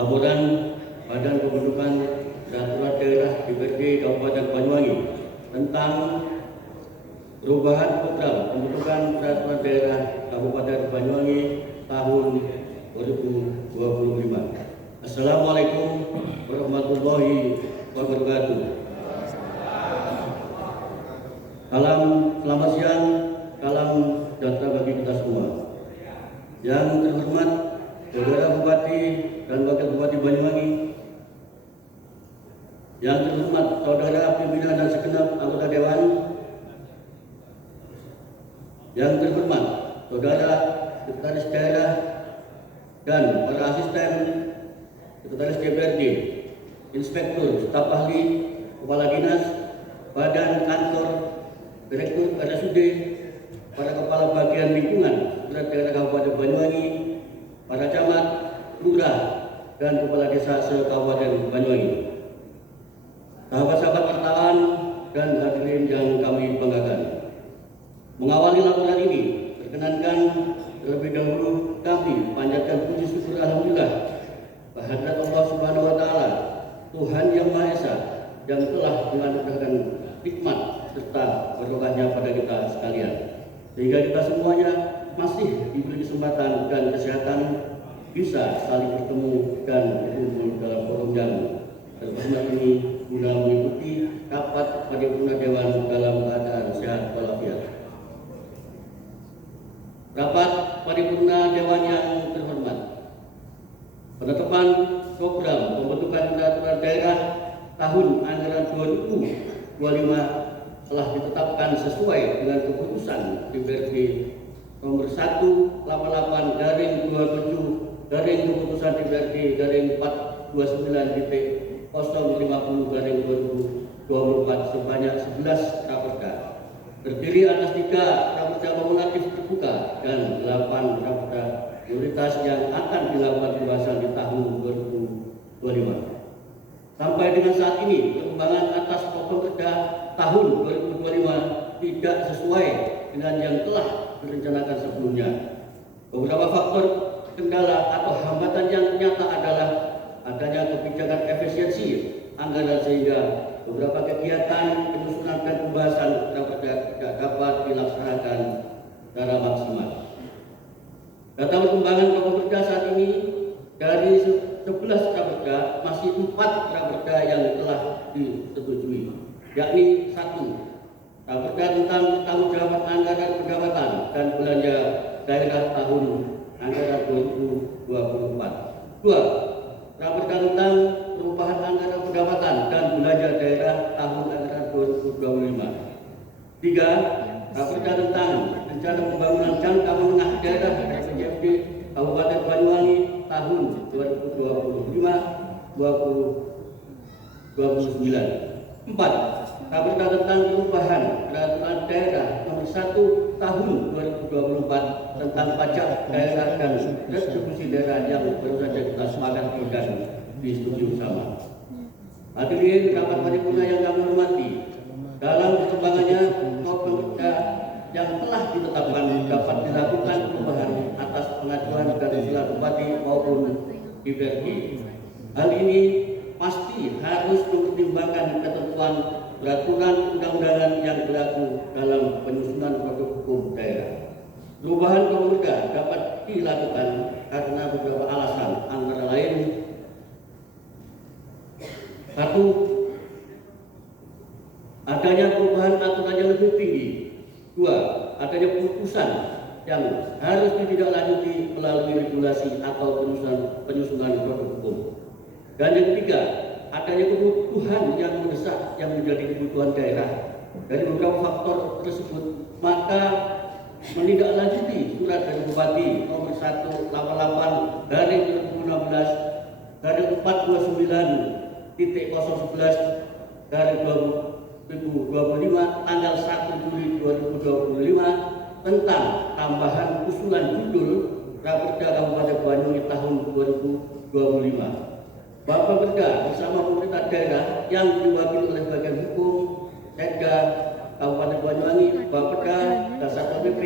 Laporan Badan Pembentukan Peraturan Daerah DPRD Kabupaten Banyuwangi tentang perubahan program pembentukan peraturan daerah Kabupaten Banyuwangi tahun 2025. Assalamualaikum warahmatullahi wabarakatuh. Selamat siang, salam sejahtera bagi kita semua. Yang terhormat Saudara Bupati dan Wakil Bupati Banyuwangi, yang terhormat Saudara pimpinan dan segenap anggota Dewan, yang terhormat Saudara Sekretaris Daerah dan para asisten Sekretaris DPRD, Inspektur, Staf Ahli, Kepala Dinas, Badan Kantor, Direktur RSUD, para Kepala Bagian Lingkungan Daerah Kabupaten Banyuwangi, para camat, lurah, dan kepala desa se-Kabupaten Banyuwangi. Sahabat-sahabat wartawan dan hadirin yang kami banggakan. Mengawali laporan ini, perkenankan terlebih dahulu kami panjatkan puji syukur alhamdulillah kehadirat Allah Subhanahu wa taala, Tuhan Yang Maha Esa, yang telah menganugerahkan nikmat serta berkahnya pada kita sekalian, sehingga kita semuanya masih diberi kesempatan dan kesehatan bisa saling bertemu dan berkumpul dalam forum yang terhormat ini guna mengikuti rapat paripurna Dewan dalam keadaan sehat walafiat. Rapat paripurna Dewan yang terhormat, penetapan program pembentukan peraturan daerah tahun anggaran 2025 telah ditetapkan sesuai dengan keputusan DPRD nomor 188/27 keputusan DPRD 429.050/2024 sebanyak 11 raperda, terdiri atas 3 raperda nominatif terbuka dan 8 raperda prioritas yang akan dilakukan pembahasan di tahun 2025. Sampai dengan saat ini, perkembangan atas raperda tahun 2025 tidak sesuai dengan yang telah direncanakan sebelumnya. Beberapa faktor kendala atau hambatan yang nyata adalah adanya kebijakan efisiensi anggaran, sehingga beberapa kegiatan penyusunan dan pembahasan raperda tidak dapat dilaksanakan secara maksimal. Data perkembangan raperda saat ini, dari 11 raperda masih 4 raperda yang telah disetujui, yakni 1. Raperda tentang tanggung jawab anggaran pendapatan dan belanja daerah tahun anggaran 2024. 2. Raperda tentang perubahan anggaran pendapatan dan belanja daerah tahun anggaran 2025. 3. Raperda tentang rencana pembangunan jangka menengah daerah RPJMD Kabupaten Banyuwangi tahun 2025-2029. 4. Raperda tentang perubahan peraturan daerah nomor 1 tahun 2024 tentang pajak daerah dan distribusi daerah yang baru saja kita sepakati dan disetujui bersama. Hadirin rapat paripurna yang kami hormati, dalam perkembangannya raperda yang telah ditetapkan dapat dilakukan perubahan atas pengajuan dari usulan bupati maupun DPRD. Hal ini pasti harus mempertimbangkan ketentuan peraturan undang-undangan yang berlaku dalam penyusunan produk hukum daerah. Perubahan raperda dapat dilakukan karena beberapa alasan, antara lain: 1. Adanya perubahan aturan yang lebih tinggi. 2. Adanya putusan yang harus ditindaklanjuti melalui regulasi atau penyusunan produk hukum. Dan yang ketiga, adanya kebutuhan yang mendesak yang menjadi kebutuhan daerah. Dari beberapa faktor tersebut, maka menindaklanjuti surat dari Bupati nomor 188/2016/429.011/2025 tanggal 1 Juli 2025 tentang tambahan usulan judul Raperda Kabupaten Banyuwangi tahun 2025. Bapak Perda bersama pemerintah daerah yang diwakili oleh bagian hukum, Setga Kabupaten Banyuwangi, Bapeda, dan Satpol PP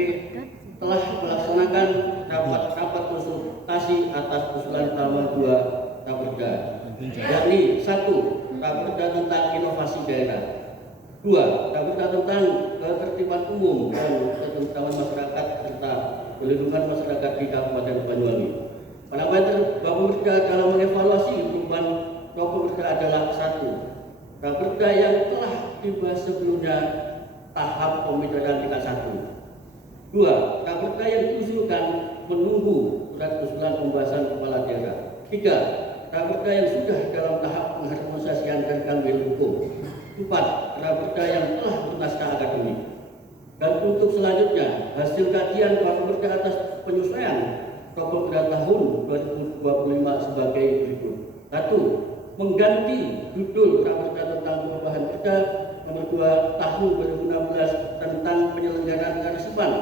telah melaksanakan rapat konsultasi atas usulan tambah 2 raperda Raperda, yakni 1. Raperda tentang inovasi daerah, 2. Raperda tentang ketertiban umum dan ketentraman masyarakat serta perlindungan masyarakat di Kabupaten Banyuwangi. Parameter Raperda dalam mengevaluasi perubahan Raperda adalah 1. Raperda yang telah dibahas sebelumnya tahap pembicaraan tingkat 1. 2. Raperda yang diusulkan menunggu surat usulan pembahasan kepala daerah. 3. Raperda yang sudah dalam tahap pengharmonisasian dan kambil hukum. 4. Raperda yang telah bernaskah akademik. Dan untuk selanjutnya, hasil kajian Raperda atas penyesuaian Raperda tahun 2025 sebagai berikut. 1. Mengganti judul Raperda tentang perubahan perda nomor 2 tahun 2016 tentang penyelenggaraan kearifan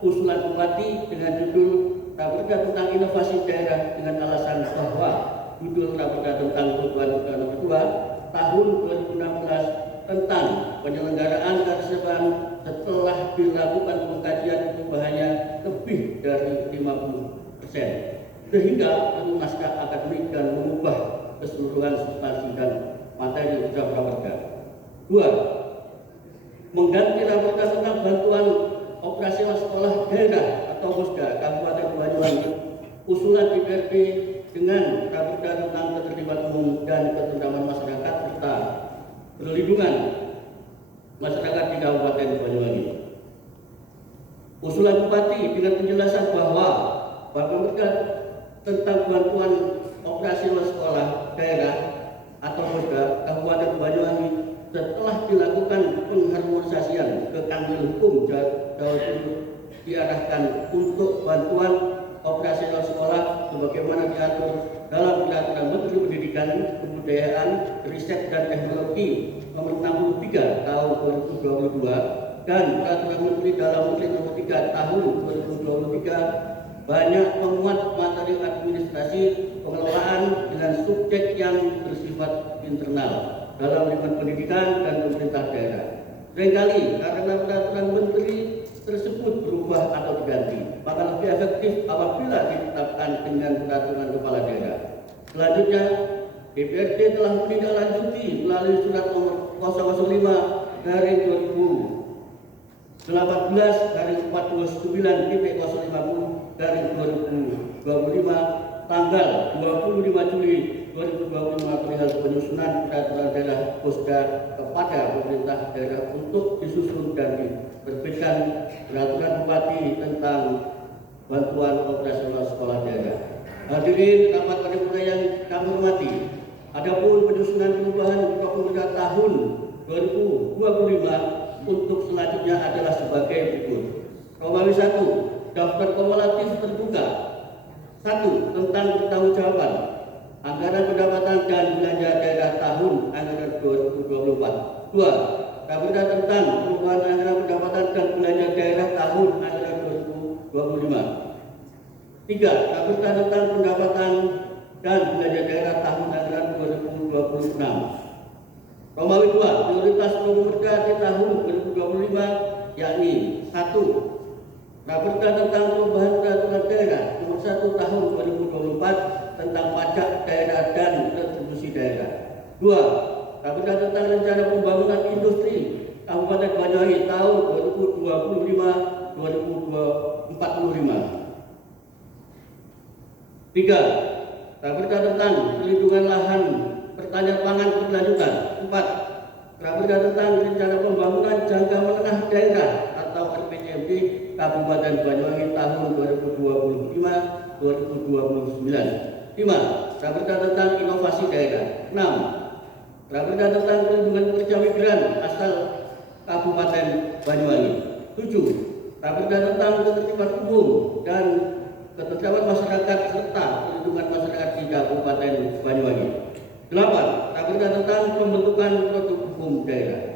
usulan bupati dengan judul Raperda tentang inovasi daerah dengan alasan bahwa judul Raperda tentang perubahan perda nomor 2 tahun 2016 tentang penyelenggaraan kearifan setelah dilakukan pengkajian perubahannya lebih dari 50% sehingga perlu naskah akademik dan mengubah keseluruhan substansi dan materi draft Raperda. 2. Mengganti Raperda tentang bantuan operasional sekolah daerah atau Posda Kabupaten Banyuwangi usulan DPRD dengan Raperda tentang ketertiban umum dan ketentraman masyarakat serta perlindungan masyarakat di Kabupaten Banyuwangi. Usulan Bupati dengan penjelasan bahwa Raperda tentang bantuan operasional sekolah daerah atau Posda Kabupaten Banyuwangi setelah dilakukan pengharmonisasian ke kanwil hukum Jawa Timur diarahkan untuk bantuan operasional sekolah sebagaimana diatur dalam Peraturan Menteri Pendidikan, Kebudayaan, Riset dan Teknologi Nomor 63 Tahun 2022 dan Peraturan Menteri Dalam Negeri Nomor 3 Tahun 2023 banyak memuat materi administrasi pengelolaan dengan subjek yang bersifat internal dalam lingkungan pendidikan dan pemerintah daerah. Seringkali karena peraturan menteri tersebut berubah atau diganti, maka lebih efektif apabila ditetapkan dengan peraturan kepala daerah. Selanjutnya, DPRD telah menindaklanjuti melalui surat nomor 005 dari 2018 dari 49.050 dari 2025 tanggal 25 Juli 2025 perihal penyusunan peraturan daerah Posda kepada pemerintah daerah untuk disusun dan diterbitkan peraturan bupati tentang bantuan operasional sekolah daerah. Hadirin rapat paripurna yang kami hormati, adapun penyusunan perubahan Raperda tahun 2025 untuk selanjutnya adalah sebagai berikut. Romawi 1. Daftar kumulatif terbuka. 1. Tentang pertanggungjawaban anggaran pendapatan dan belanja daerah tahun anggaran 2024. 2. Raperda tentang perubahan anggaran pendapatan dan belanja daerah tahun anggaran 2025. 3. Raperda tentang pendapatan dan belanja daerah tahun anggaran 2026. Romawi 2. Prioritas Raperda di tahun 2025 yakni 1. Raperda tentang perubahan peraturan daerah nomor 1 tahun 2024 tentang pajak daerah dan retribusi daerah. 2. Raperda tentang rencana pembangunan industri Kabupaten Banyuwangi tahun 2025-2045. 3. Raperda tentang perlindungan lahan pertanian pangan berkelanjutan. 4. Raperda tentang rencana pembangunan jangka menengah daerah atau RPJMD Kabupaten Banyuwangi tahun 2025-2029. 5. Raperda tentang inovasi daerah. 6. Raperda tentang perlindungan pekerja migran asal Kabupaten Banyuwangi. 7. Raperda tentang ketertiban umum dan ketentraman masyarakat serta perlindungan masyarakat di Kabupaten Banyuwangi. 8. Raperda tentang pembentukan produk hukum daerah.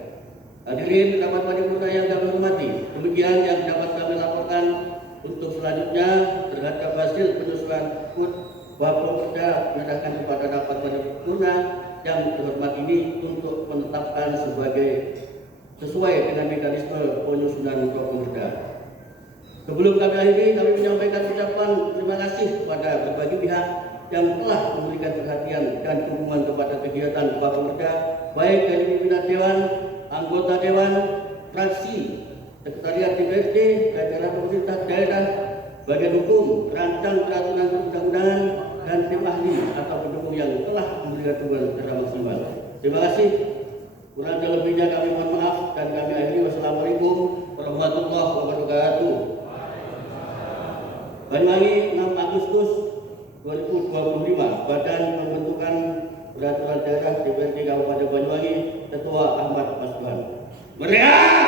Hadirin rapat paripurna yang kami hormati, demikian yang dapat kami laporkan. Untuk selanjutnya terhadap hasil penyusunan KUD Raperda menyerahkan kepada rapat paripurna yang terhormat ini untuk menetapkan sesuai dengan mekanisme penyusunan Raperda. Sebelum kami akhiri, kami menyampaikan ucapan terima kasih kepada berbagai pihak yang telah memberikan perhatian dan dukungan kepada kegiatan Bapak Pemuda, baik dari pimpinan Dewan, anggota Dewan, fraksi, sekretariat DPRD, jajaran pemerintah daerah, bagian hukum, perancang peraturan perundang-undangan, dan tim ahli atau pendukung yang telah memberikan dukungan secara maksimal. Terima kasih. Kurang lebihnya kami mohon maaf dan kami akhiri. Wassalamualaikum warahmatullahi wabarakatuh. Banyuwangi 6 Agustus 2025, Badan Pembentukan Peraturan Daerah DPRD Kabupaten Banyuwangi, Ketua Ahmad Masduhan. Merdeka!